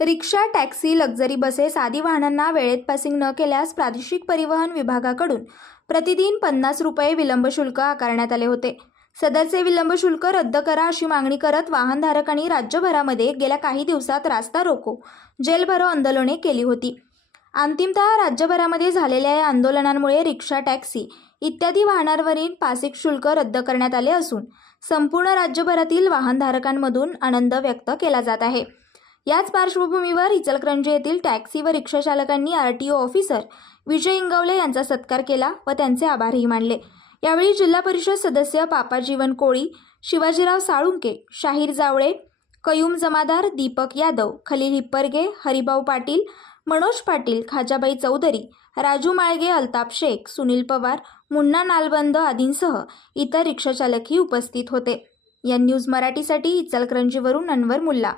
Rickshaw taxi luxury buses आदी वाहनांना वेळेत पासिंग न केल्यास प्रादेशिक परिवहन विभागाकडून प्रतिदिन पन्नास रुपये विलंब शुल्क आकारण्यात आले होते. सदरचे विलंब शुल्क रद्द करा अशी मागणी करत वाहनधारकांनी राज्यभरामध्ये गेल्या काही दिवसात रास्ता रोको जेलभरो आंदोलने केली होती. अंतिमतः राज्यभरामध्ये झालेल्या या आंदोलनांमुळे रिक्षा टॅक्सी इत्यादी वाहनांवरील पासिक शुल्क रद्द करण्यात आले असून संपूर्ण राज्यभरातील वाहनधारकांमधून आनंद व्यक्त केला जात आहे. याच पार्श्वभूमीवर इचलकरंजी येथील टॅक्सी व रिक्षा चालकांनी R T O officer Vijay Ingawale यांचा सत्कार केला व त्यांचे आभारही मानले. यावेळी जिल्हा परिषद सदस्य पापाजीवन कोळी शिवाजीराव साळुंके शाहीर जावळे कयूम जमादार दीपक यादव खलील हिप्परगे हरिभाऊ पाटील मनोज पाटील खाजाबाई चौधरी राजू माळगे अल्ताप शेख सुनील पवार मुन्ना नालबंद आदींसह इतर रिक्षाचालकही उपस्थित होते. या न्यूज मराठीसाठी इचलकरंजीवरून अनवर मुल्ला.